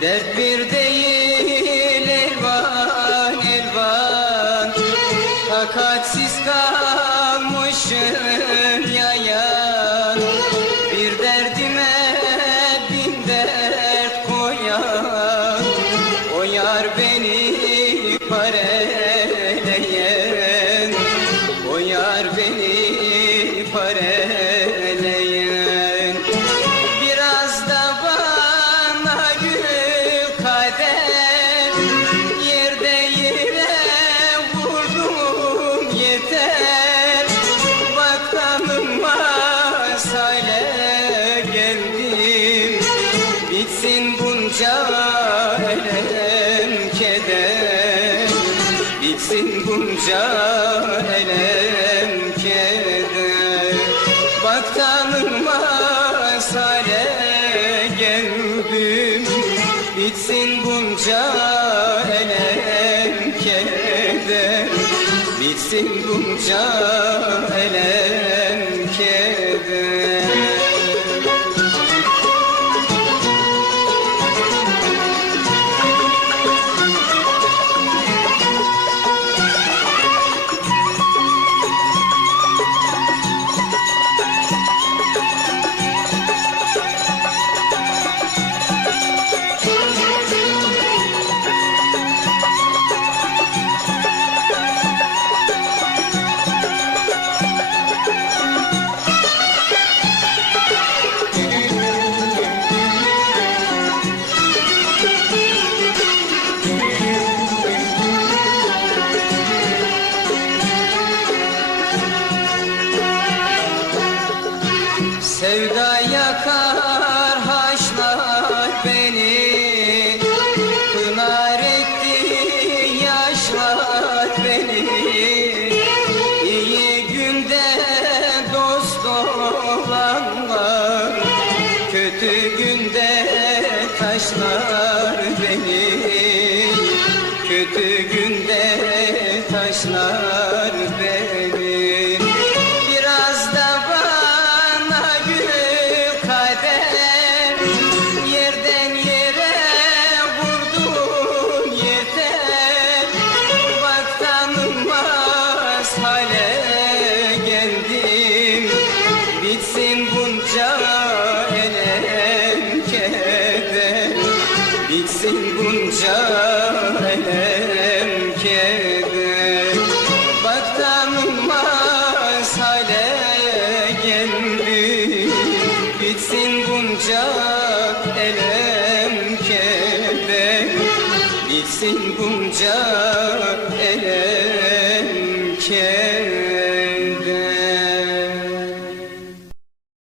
Dert bir elvan elvan. Takatsiz kalmışım. Beni pareleyen Biraz da bana gül kader. Yerde yere vurdum yeter. Bak tanınmaz hale geldim. Bitsin bunca elem keder. Bitsin bunca Bitsin bunca elem keder. Bitsin bunca elem keder İyi günde dost olanlar Kötü günde taşlar beni. Kötü günde taşlar Bitsin bunca elem keder Bak tanınmaz hale geldim Bitsin bunca elem keder Bitsin bunca elem keder